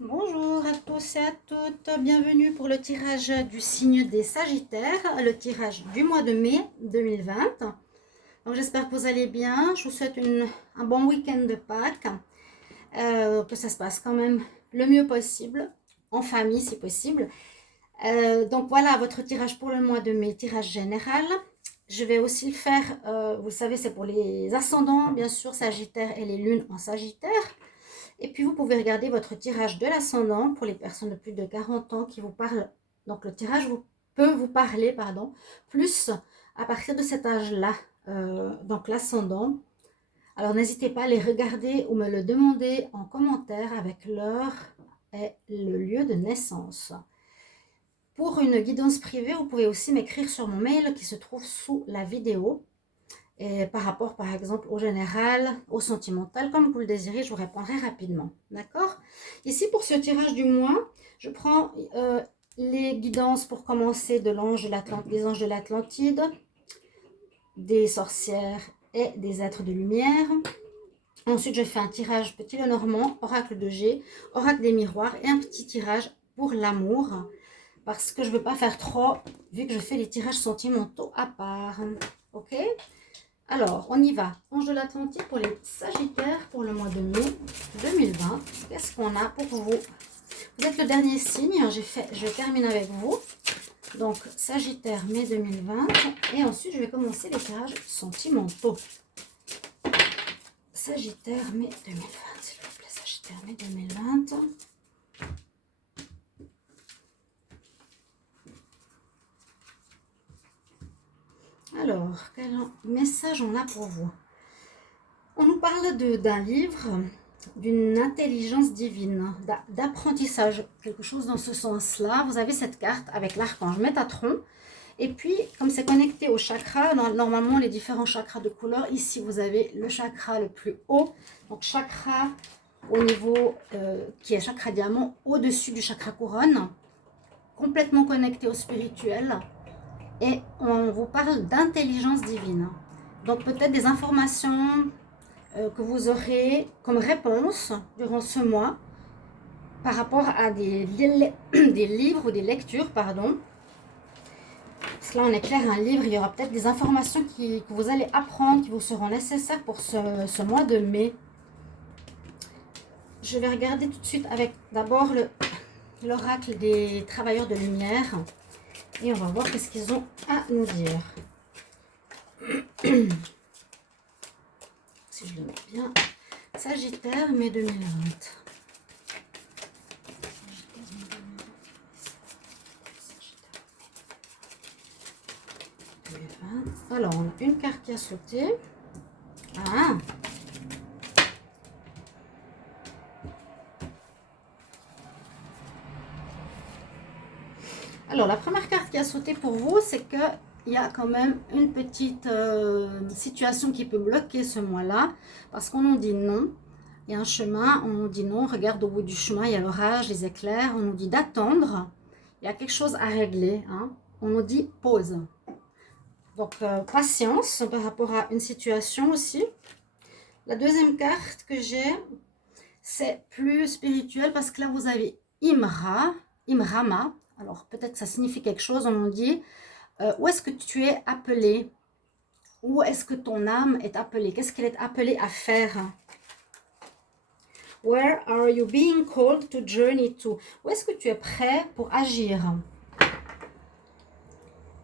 Bonjour à tous et à toutes, bienvenue pour le tirage du signe des Sagittaires, le tirage du mois de mai 2020. Donc j'espère que vous allez bien, je vous souhaite un bon week-end de Pâques, que ça se passe quand même le mieux possible, en famille si possible. Donc voilà votre tirage pour le mois de mai, tirage général. Je vais aussi le faire, vous le savez, c'est pour les ascendants, bien sûr, Sagittaire et les lunes en Sagittaire. Et puis, vous pouvez regarder votre tirage de l'ascendant pour les personnes de plus de 40 ans qui vous parlent. Donc, le tirage peut vous parler, pardon, plus à partir de cet âge-là, donc l'ascendant. Alors, n'hésitez pas à les regarder ou me le demander en commentaire avec l'heure et le lieu de naissance. Pour une guidance privée, vous pouvez aussi m'écrire sur mon mail qui se trouve sous la vidéo. Et par rapport, par exemple, au général, au sentimental, comme vous le désirez, je vous répondrai rapidement. D'accord? Ici, pour ce tirage du mois, je prends les guidances pour commencer de des anges de l'Atlantide, des sorcières et des êtres de lumière. Ensuite, je fais un tirage petit Lenormand, oracle de G, oracle des miroirs et un petit tirage pour l'amour. Parce que je ne veux pas faire trop, vu que je fais les tirages sentimentaux à part. Ok? Alors, on y va. Ange de l'Atlantique pour les Sagittaires pour le mois de mai 2020. Qu'est-ce qu'on a pour vous? Vous êtes le dernier signe. Je termine avec vous. Donc, Sagittaire, mai 2020. Et ensuite, je vais commencer les tirages sentimentaux. Sagittaire, mai 2020. S'il vous plaît, Sagittaire, mai 2020. Alors, quel message on a pour vous? On nous parle d'un livre, d'une intelligence divine, d'apprentissage, quelque chose dans ce sens-là. Vous avez cette carte avec l'archange Métatron. Et puis, comme c'est connecté au chakra, normalement les différents chakras de couleur, ici vous avez le chakra le plus haut, donc chakra au niveau qui est chakra diamant, au-dessus du chakra couronne, complètement connecté au spirituel. Et on vous parle d'intelligence divine. Donc peut-être des informations que vous aurez comme réponse durant ce mois par rapport à des livres ou des lectures, pardon. Parce que là, on éclaire un livre, il y aura peut-être des informations que vous allez apprendre, qui vous seront nécessaires pour ce mois de mai. Je vais regarder tout de suite avec d'abord l'oracle des travailleurs de lumière. Et on va voir qu'est-ce qu'ils ont à nous dire. Si je le mets bien. Sagittaire, mai 2020. Alors, on a une carte qui a sauté. Ah! Alors, la première carte qui a sauté pour vous, c'est que il y a quand même une petite situation qui peut bloquer ce mois-là, parce qu'on nous dit non. Il y a un chemin, on nous dit non, regarde au bout du chemin, il y a l'orage, les éclairs, on nous dit d'attendre, il y a quelque chose à régler, hein. On nous dit pause. Donc, patience par rapport à une situation aussi. La deuxième carte que j'ai, c'est plus spirituel, parce que là, vous avez Imrama. Alors, peut-être que ça signifie quelque chose, on nous dit où est-ce que tu es appelé? Où est-ce que ton âme est appelée? Qu'est-ce qu'elle est appelée à faire? Where are you being called to journey to? Où est-ce que tu es prêt pour agir?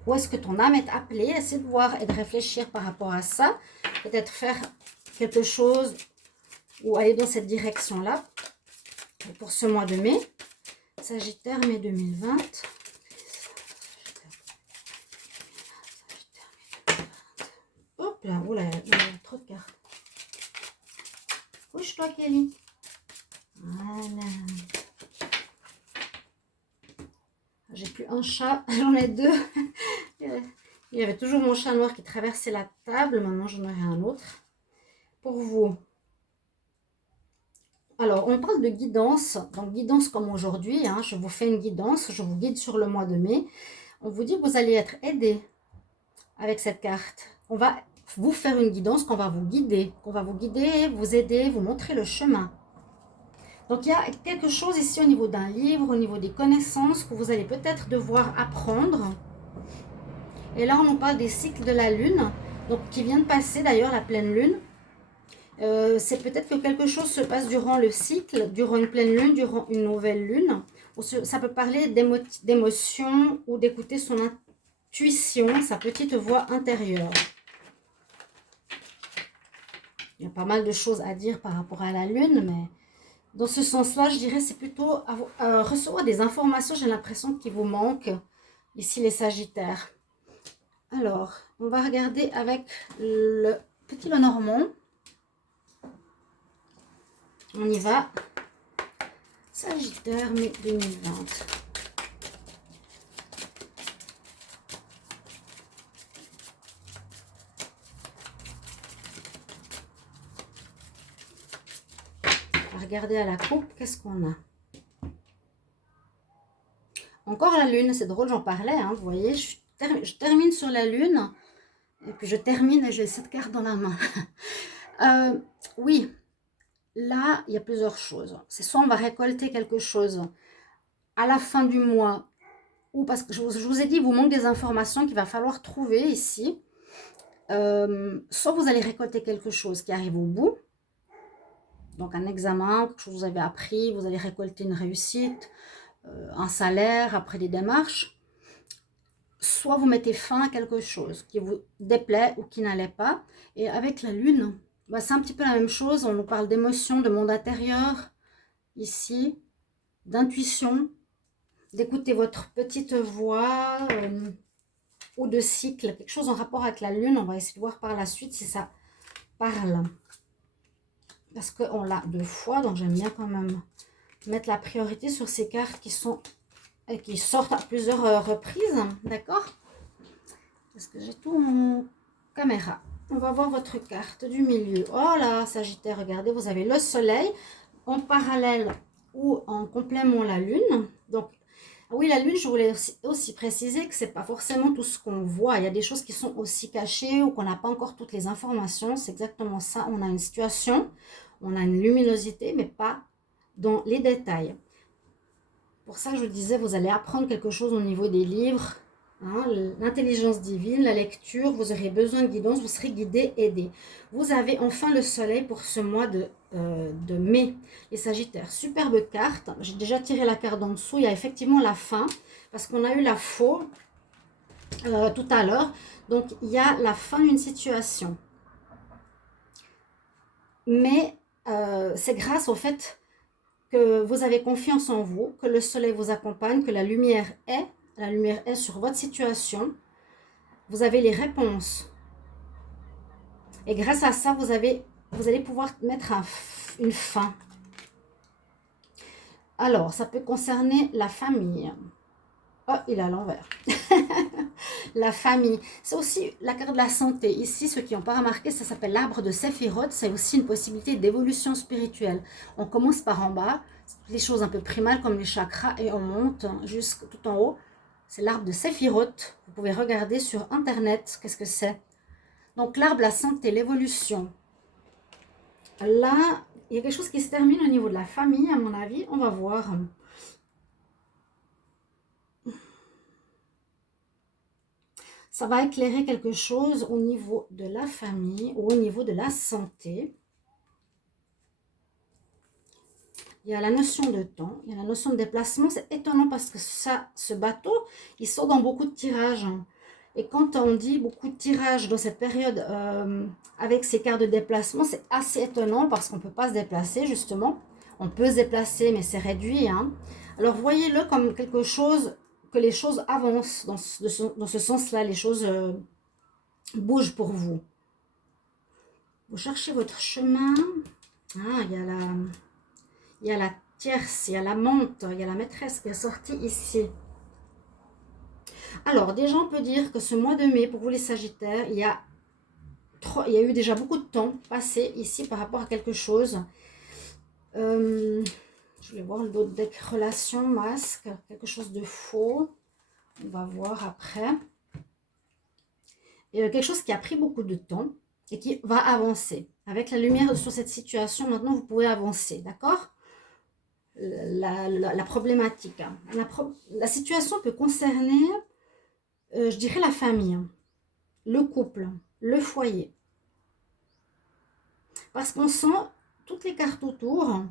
Où est-ce que ton âme est appelée? Essaie de voir et de réfléchir par rapport à ça. Peut-être faire quelque chose ou aller dans cette direction-là pour ce mois de mai. Sagittaire, mai 2020. Hop là, oh là, il y a trop de cartes. Couche-toi, Kelly. Voilà. J'ai plus un chat, j'en ai deux. Il y avait toujours mon chat noir qui traversait la table. Maintenant, j'en aurai un autre. Pour vous. Alors, on parle de guidance. Donc, guidance comme aujourd'hui. Hein, je vous fais une guidance. Je vous guide sur le mois de mai. On vous dit que vous allez être aidé avec cette carte. On va vous faire une guidance, qu'on va vous guider. Qu'on va vous guider, vous aider, vous montrer le chemin. Donc, il y a quelque chose ici au niveau d'un livre, au niveau des connaissances que vous allez peut-être devoir apprendre. Et là, on nous parle des cycles de la Lune, donc qui vient de passer d'ailleurs la pleine Lune. C'est peut-être que quelque chose se passe durant le cycle, durant une pleine Lune, durant une nouvelle Lune. Ça peut parler d'émotion ou d'écouter son intuition, sa petite voix intérieure. Il y a pas mal de choses à dire par rapport à la Lune, mais dans ce sens-là, je dirais c'est plutôt recevoir des informations, j'ai l'impression qu'il vous manque, ici les Sagittaires. Alors, on va regarder avec le petit Lenormand. On y va. Sagittaire, mai 2020. On va regarder à la coupe, qu'est-ce qu'on a? Encore la Lune, c'est drôle, j'en parlais, hein, vous voyez, je termine sur la Lune, et puis je termine et j'ai cette carte dans la main. Oui, là, il y a plusieurs choses. C'est soit on va récolter quelque chose à la fin du mois, ou parce que je vous ai dit, il vous manque des informations qu'il va falloir trouver ici. Soit vous allez récolter quelque chose qui arrive au bout, donc un examen, quelque chose que vous avez appris, vous allez récolter une réussite, un salaire après des démarches. Soit vous mettez fin à quelque chose qui vous déplaît ou qui n'allait pas. Et avec la Lune, bah, c'est un petit peu la même chose. On nous parle d'émotion, de monde intérieur, ici, d'intuition, d'écouter votre petite voix ou de cycle, quelque chose en rapport avec la Lune. On va essayer de voir par la suite si ça parle. Parce qu'on l'a 2 fois, donc j'aime bien quand même mettre la priorité sur ces cartes qui sortent à plusieurs reprises, d'accord? Parce que j'ai tout mon caméra. On va voir votre carte du milieu. Oh là, Sagittaire, regardez, vous avez le soleil en parallèle ou en complément la Lune. Donc, oui, la Lune, je voulais aussi préciser que ce n'est pas forcément tout ce qu'on voit. Il y a des choses qui sont aussi cachées ou qu'on n'a pas encore toutes les informations. C'est exactement ça. On a une situation, on a une luminosité, mais pas dans les détails. Pour ça, je vous disais, vous allez apprendre quelque chose au niveau des livres, hein, l'intelligence divine, la lecture, vous aurez besoin de guidance, vous serez guidé, aidé. Vous avez enfin le soleil pour ce mois de mai, les Sagittaires. Superbe carte, j'ai déjà tiré la carte en dessous, il y a effectivement la fin, parce qu'on a eu la faux tout à l'heure, donc il y a la fin d'une situation. Mais c'est grâce au fait que vous avez confiance en vous, que le soleil vous accompagne, que la lumière est sur votre situation. Vous avez les réponses. Et grâce à ça, vous allez pouvoir mettre une fin. Alors, ça peut concerner la famille. Oh, il est à l'envers. La famille. C'est aussi la carte de la santé. Ici, ceux qui n'ont pas remarqué, ça s'appelle l'arbre de Séphiroth. C'est aussi une possibilité d'évolution spirituelle. On commence par en bas, les choses un peu primales comme les chakras, et on monte jusqu'à tout en haut. C'est l'arbre de Séphiroth. Vous pouvez regarder sur Internet. Qu'est-ce que c'est? Donc, l'arbre, la santé, l'évolution. Là, il y a quelque chose qui se termine au niveau de la famille, à mon avis. On va voir. Ça va éclairer quelque chose au niveau de la famille ou au niveau de la santé. Il y a la notion de temps, il y a la notion de déplacement. C'est étonnant parce que ce bateau, il sort dans beaucoup de tirages. Et quand on dit beaucoup de tirages dans cette période avec ces cartes de déplacement, c'est assez étonnant parce qu'on ne peut pas se déplacer justement. On peut se déplacer, mais c'est réduit. Hein. Alors voyez-le comme quelque chose, que les choses avancent dans ce sens-là, les choses bougent pour vous. Vous cherchez votre chemin. Ah, il y a la tierce, il y a la menthe, il y a la maîtresse qui est sortie ici. Alors, déjà, on peut dire que ce mois de mai, pour vous les Sagittaires, il y a eu déjà beaucoup de temps passé ici par rapport à quelque chose. Je vais voir d'autres deck, relation, masque, quelque chose de faux. On va voir après. Et quelque chose qui a pris beaucoup de temps et qui va avancer. Avec la lumière sur cette situation, maintenant, vous pouvez avancer, d'accord? la problématique. La situation peut concerner, je dirais, la famille, le couple, le foyer. Parce qu'on sent toutes les cartes autour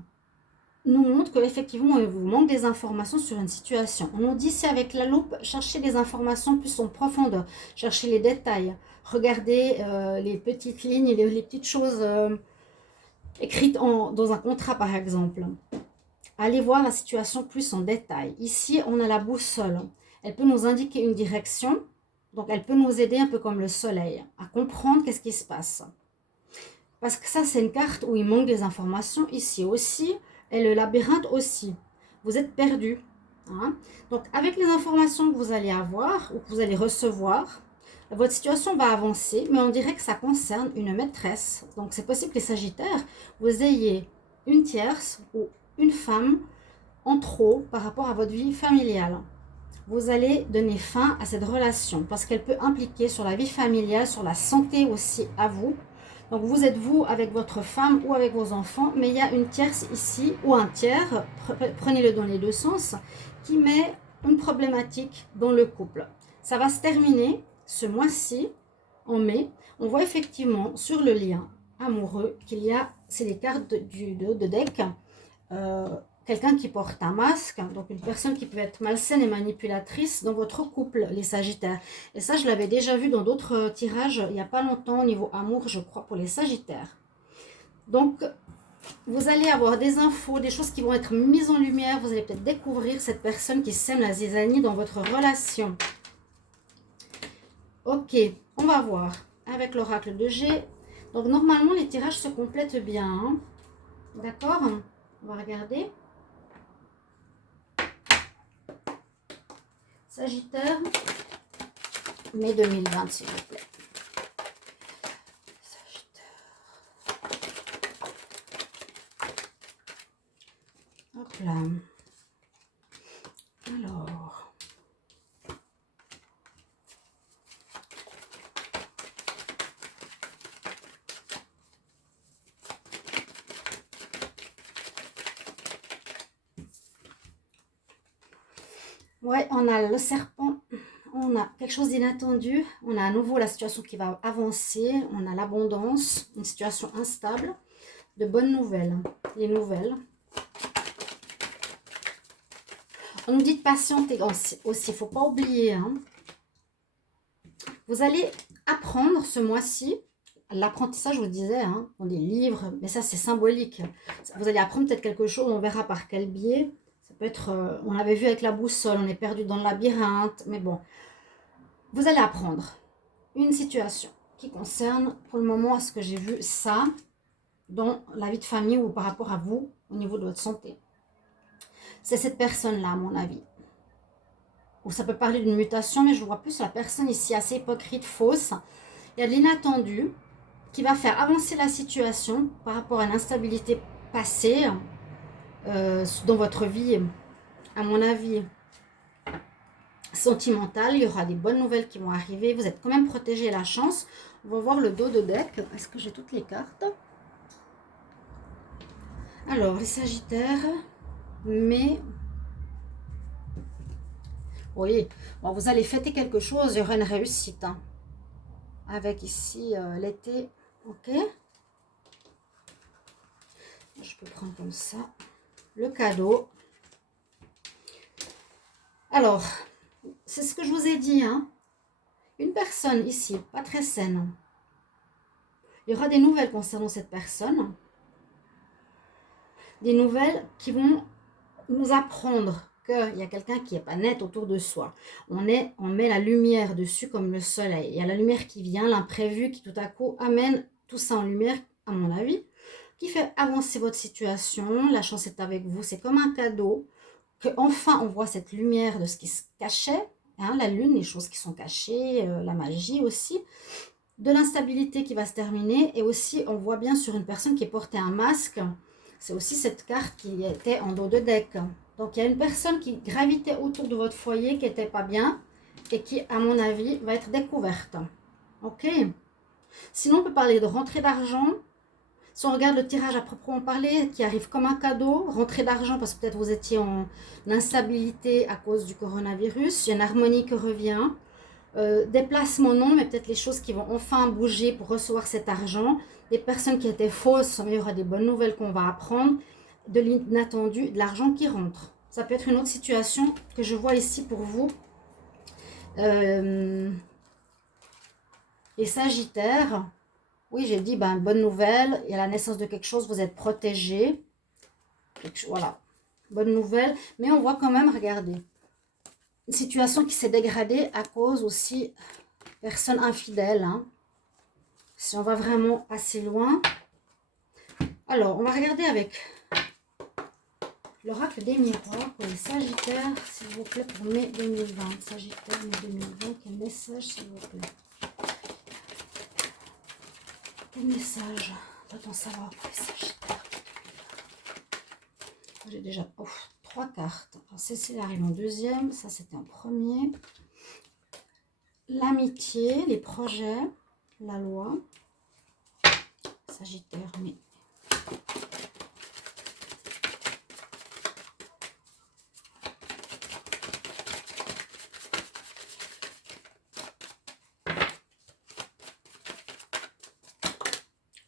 nous montrent qu'effectivement, il vous manque des informations sur une situation. On nous dit, c'est avec la loupe, cherchez les informations plus en profondeur, cherchez les détails, regardez les petites lignes, les petites choses écrites dans un contrat, par exemple. Allez voir la situation plus en détail. Ici, on a la boussole. Elle peut nous indiquer une direction, donc elle peut nous aider un peu comme le soleil, à comprendre qu'est-ce qui se passe. Parce que ça, c'est une carte où il manque des informations ici aussi, et le labyrinthe aussi. Vous êtes perdu. Hein? Donc, avec les informations que vous allez avoir ou que vous allez recevoir, votre situation va avancer, mais on dirait que ça concerne une maîtresse. Donc, c'est possible que les Sagittaires, vous ayez une tierce ou une femme en trop par rapport à votre vie familiale. Vous allez donner fin à cette relation parce qu'elle peut impliquer sur la vie familiale, sur la santé aussi à vous. Donc vous êtes vous avec votre femme ou avec vos enfants, mais il y a une tierce ici ou un tiers, prenez-le dans les deux sens, qui met une problématique dans le couple. Ça va se terminer ce mois-ci, en mai. On voit effectivement sur le lien amoureux qu'il y a, c'est les cartes du de deck, quelqu'un qui porte un masque, donc une personne qui peut être malsaine et manipulatrice dans votre couple, les Sagittaires. Et ça, je l'avais déjà vu dans d'autres tirages il n'y a pas longtemps au niveau amour, je crois, pour les Sagittaires. Donc, vous allez avoir des infos, des choses qui vont être mises en lumière. Vous allez peut-être découvrir cette personne qui sème la zizanie dans votre relation. Ok, on va voir avec l'oracle de G. Donc, normalement, les tirages se complètent bien. Hein. D'accord? On va regarder. Sagittaire, mai 2020, s'il vous plaît. Sagittaire. Hop là. Alors. Ouais, on a le serpent, on a quelque chose d'inattendu, on a à nouveau la situation qui va avancer, on a l'abondance, une situation instable, de bonnes nouvelles, les nouvelles. On nous dit de patienter aussi, il ne faut pas oublier. Hein. Vous allez apprendre ce mois-ci, l'apprentissage, je vous disais, hein, dans des livres, mais ça c'est symbolique. Vous allez apprendre peut-être quelque chose, on verra par quel biais. Ça peut être, on l'avait vu avec la boussole, on est perdu dans le labyrinthe, mais bon. Vous allez apprendre une situation qui concerne, pour le moment, à ce que j'ai vu, ça, dans la vie de famille ou par rapport à vous, au niveau de votre santé. C'est cette personne-là, à mon avis. Ou ça peut parler d'une mutation, mais je vois plus la personne ici assez hypocrite, fausse. Il y a de l'inattendu qui va faire avancer la situation par rapport à l'instabilité passée dans votre vie, à mon avis, sentimentale. Il y aura des bonnes nouvelles qui vont arriver. Vous êtes quand même protégé, la chance. On va voir le dos de deck. Est-ce que j'ai toutes les cartes? Alors, les Sagittaires, mais... Oui, bon, vous allez fêter quelque chose, il y aura une réussite. Hein. Avec ici l'été, ok. Je peux prendre comme ça. Le cadeau. Alors, c'est ce que je vous ai dit. Hein. Une personne ici, pas très saine. Il y aura des nouvelles concernant cette personne. Des nouvelles qui vont nous apprendre qu'il y a quelqu'un qui n'est pas net autour de soi. On met la lumière dessus comme le soleil. Il y a la lumière qui vient, l'imprévu qui tout à coup amène tout ça en lumière, à mon avis, qui fait avancer votre situation. La chance est avec vous. C'est comme un cadeau que enfin on voit cette lumière de ce qui se cachait. Hein, la lune, les choses qui sont cachées, la magie aussi. De l'instabilité qui va se terminer. Et aussi, on voit bien sur une personne qui portait un masque. C'est aussi cette carte qui était en dos de deck. Donc, il y a une personne qui gravitait autour de votre foyer qui n'était pas bien et qui, à mon avis, va être découverte. Ok. Sinon, on peut parler de rentrée d'argent. Si on regarde le tirage à proprement parler, qui arrive comme un cadeau, rentrée d'argent parce que peut-être vous étiez en instabilité à cause du coronavirus, il y a une harmonie qui revient. Déplacement non, mais peut-être les choses qui vont enfin bouger pour recevoir cet argent. Des personnes qui étaient fausses, mais il y aura des bonnes nouvelles qu'on va apprendre. De l'inattendu, de l'argent qui rentre. Ça peut être une autre situation que je vois ici pour vous. Les Sagittaires, oui, j'ai dit, ben, bonne nouvelle, il y a la naissance de quelque chose, vous êtes protégés. Voilà, bonne nouvelle. Mais on voit quand même, regardez, une situation qui s'est dégradée à cause aussi personne infidèle. Hein. Si on va vraiment assez loin. Alors, on va regarder avec l'oracle des miroirs pour les Sagittaires, s'il vous plaît, pour mai 2020. Sagittaire, mai 2020, quel message, s'il vous plaît? Quel message doit-on savoir pour les Sagittaires? J'ai déjà 3 cartes. Alors, Cécile arrive en deuxième, ça c'était en premier. L'amitié, les projets, la loi. Sagittaire, mais...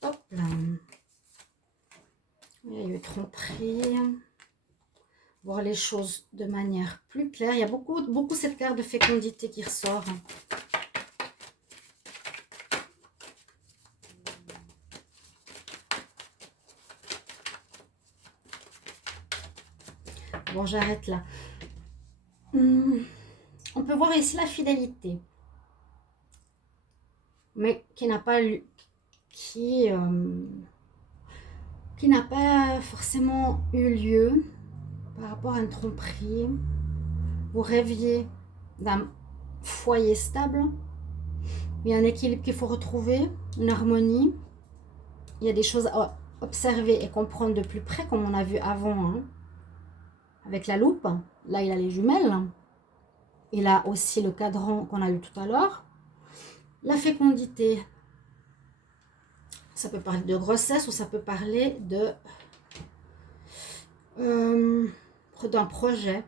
Hop là. Il y a eu tromperie. Voir les choses de manière plus claire. Il y a beaucoup cette carte de fécondité qui ressort. Bon, j'arrête là. On peut voir ici la fidélité. Mais qui n'a pas qui n'a pas forcément eu lieu par rapport à une tromperie. Vous rêviez d'un foyer stable. Il y a un équilibre qu'il faut retrouver, une harmonie. Il y a des choses à observer et comprendre de plus près, comme on a vu avant, hein, avec la loupe. Là, il a les jumelles. Il a aussi le cadran qu'on a eu tout à l'heure. La fécondité, ça peut parler de grossesse ou ça peut parler d'un projet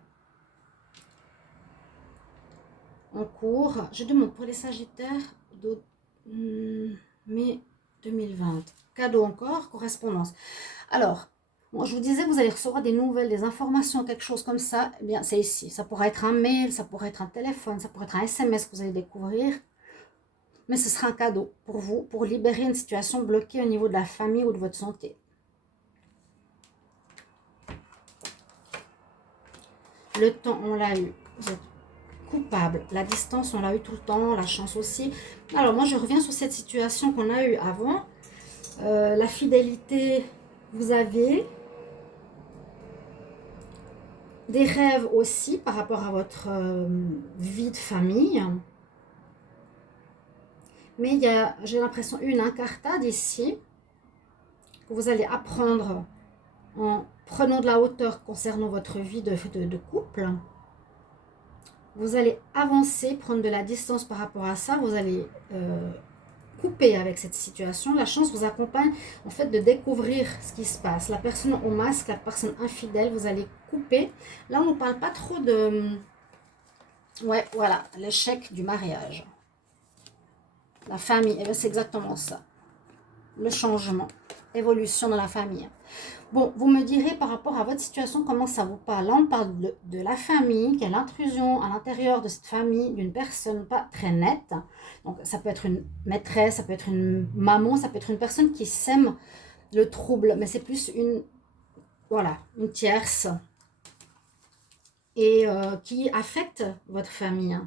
en cours. Je demande pour les Sagittaires de mai 2020. Cadeau encore, correspondance. Alors, bon, je vous disais, vous allez recevoir des nouvelles, des informations, quelque chose comme ça. Eh bien, c'est ici. Ça pourrait être un mail, ça pourrait être un téléphone, ça pourrait être un SMS que vous allez découvrir. Mais ce sera un cadeau pour vous, pour libérer une situation bloquée au niveau de la famille ou de votre santé. Le temps, on l'a eu. Vous êtes coupable. La distance, on l'a eu tout le temps. La chance aussi. Alors, moi, je reviens sur cette situation qu'on a eue avant. La fidélité, vous avez des rêves aussi par rapport à votre vie de famille. Mais il y a, j'ai l'impression, une incartade ici que vous allez apprendre en prenant de la hauteur concernant votre vie de couple. Vous allez avancer, prendre de la distance par rapport à ça. Vous allez couper avec cette situation. La chance vous accompagne en fait de découvrir ce qui se passe. La personne au masque, la personne infidèle, vous allez couper. Là, on ne parle pas trop de... Ouais, voilà, l'échec du mariage. La famille, eh c'est exactement ça. Le changement, évolution dans la famille. Bon, vous me direz par rapport à votre situation comment ça vous parle. Là, on parle de la famille, quelle intrusion à l'intérieur de cette famille, d'une personne pas très nette. Donc, ça peut être une maîtresse, ça peut être une maman, ça peut être une personne qui sème le trouble, mais c'est plus une, voilà, une tierce et qui affecte votre famille.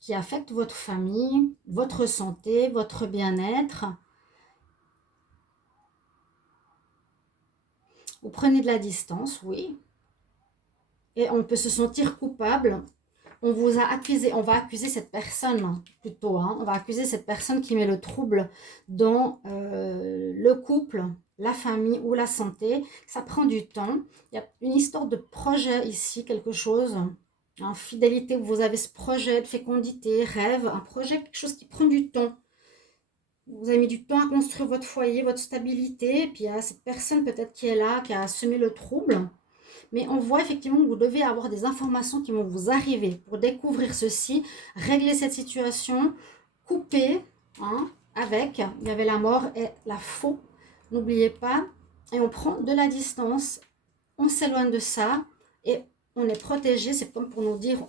Qui affecte votre famille, votre santé, votre bien-être. Vous prenez de la distance, oui. Et on peut se sentir coupable. On vous a accusé, on va accuser cette personne plutôt. Hein, on va accuser cette personne qui met le trouble dans le couple, la famille ou la santé. Ça prend du temps. Il y a une histoire de projet ici, quelque chose. En fidélité, vous avez ce projet de fécondité, rêve, un projet, quelque chose qui prend du temps. vous avez mis du temps à construire votre foyer, votre stabilité. Et puis il y a cette personne peut-être qui est là, qui a semé le trouble. Mais on voit effectivement que vous devez avoir des informations qui vont vous arriver pour découvrir ceci, régler cette situation, couper avec. Il y avait la mort et la faux. N'oubliez pas. Et on prend de la distance. On s'éloigne de ça. Et on est protégé. C'est comme pour nous dire,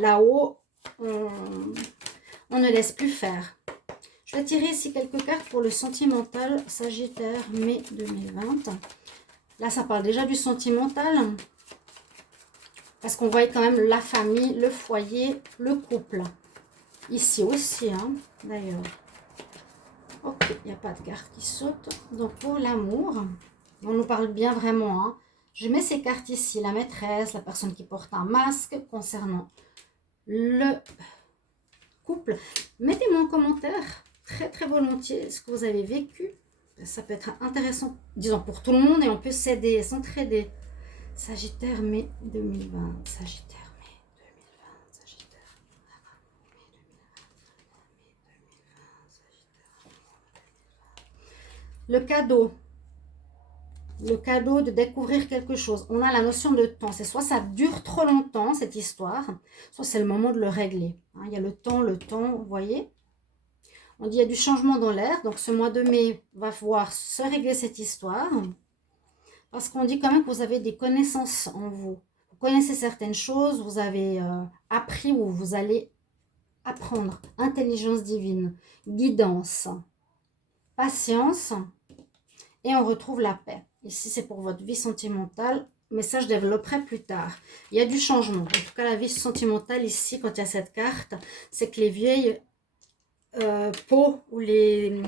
là-haut, on ne laisse plus faire. Je vais tirer ici quelques cartes pour le sentimental Sagittaire, mai 2020. Là, ça parle déjà du sentimental. Parce qu'on voit quand même la famille, le foyer, le couple. Ici aussi, d'ailleurs. Ok, il n'y a pas de carte qui saute. Donc, pour l'amour, on nous parle bien vraiment. Je mets ces cartes ici. La maîtresse, la personne qui porte un masque concernant le couple. Mettez-moi en commentaire très, très volontiers ce que vous avez vécu. Ça peut être intéressant, disons, pour tout le monde, et on peut s'aider, s'entraider. Sagittaire, mai 2020. Sagittaire, mai 2020. Sagittaire, mai 2020. Le cadeau. Le cadeau de découvrir quelque chose. On a la notion de temps. C'est soit ça dure trop longtemps, cette histoire, soit c'est le moment de le régler. Il y a le temps, vous voyez. On dit qu'il y a du changement dans l'air. Donc, ce mois de mai va voir se régler cette histoire. Parce qu'on dit quand même que vous avez des connaissances en vous. Vous connaissez certaines choses, vous avez appris ou vous allez apprendre. Intelligence divine, guidance, patience. Et on retrouve la paix. Ici, c'est pour votre vie sentimentale. Mais ça, je développerai plus tard. Il y a du changement. En tout cas, la vie sentimentale, ici, quand il y a cette carte, c'est que les vieilles peaux ou les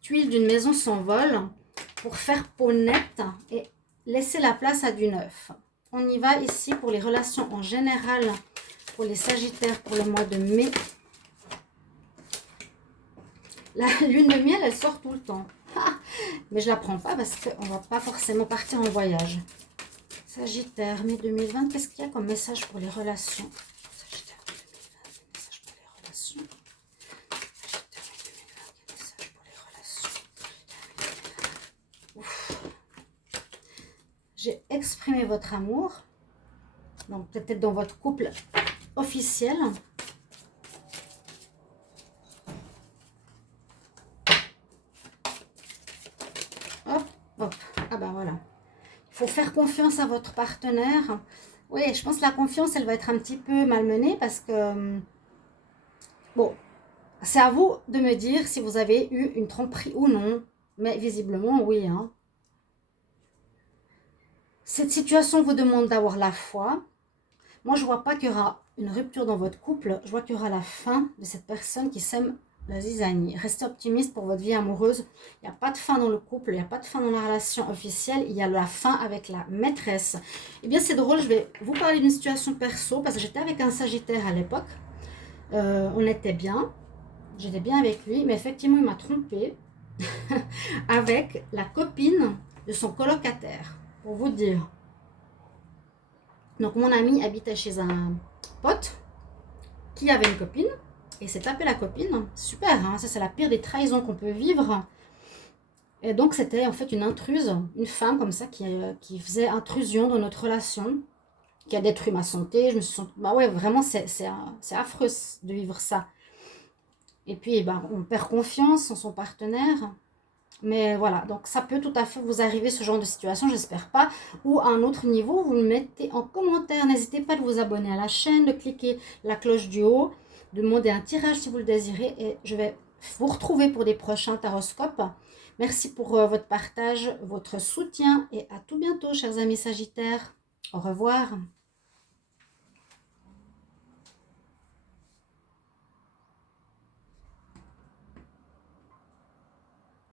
tuiles d'une maison s'envolent pour faire peau nette et laisser la place à du neuf. On y va ici pour les relations en général, pour les Sagittaires pour le mois de mai. La lune de miel, elle sort tout le temps. Mais je ne la prends pas parce qu'on ne va pas forcément partir en voyage. Sagittaire, mai 2020, qu'est-ce qu'il y a comme message pour les relations? Sagittaire, mai 2020, message pour les relations. Sagittaire, mai 2020, message pour les relations. Ouf. J'ai exprimé votre amour. Donc peut-être dans votre couple officiel. Hop, hop. Ah ben voilà. Il faut faire confiance à votre partenaire. Oui, je pense que la confiance, elle va être un petit peu malmenée parce que... Bon, c'est à vous de me dire si vous avez eu une tromperie ou non. Mais visiblement, oui. Cette situation vous demande d'avoir la foi. Moi, je ne vois pas qu'il y aura une rupture dans votre couple. Je vois qu'il y aura la fin de cette personne qui sème la zizanie. Restez optimiste pour votre vie amoureuse. Il n'y a pas de fin dans le couple, il n'y a pas de fin dans la relation officielle. Il y a la fin avec la maîtresse. Eh bien, c'est drôle, je vais vous parler d'une situation perso parce que j'étais avec un Sagittaire à l'époque. On était bien. J'étais bien avec lui, mais effectivement, il m'a trompée avec la copine de son colocataire. Pour vous dire. Donc, mon ami habitait chez un pote qui avait une copine et s'est tapé la copine. Super, ça c'est la pire des trahisons qu'on peut vivre. Et donc, c'était en fait une intruse, une femme comme ça qui faisait intrusion dans notre relation, qui a détruit ma santé. Je me suis sentie... Bah ouais, vraiment, c'est affreux de vivre ça. Et puis, on perd confiance en son partenaire. Mais voilà, donc ça peut tout à fait vous arriver ce genre de situation, j'espère pas. Ou à un autre niveau, vous le mettez en commentaire. N'hésitez pas de vous abonner à la chaîne, de cliquer la cloche du haut, de demander un tirage si vous le désirez. Et je vais vous retrouver pour des prochains taroscopes. Merci pour votre partage, votre soutien et à tout bientôt, chers amis Sagittaires. Au revoir.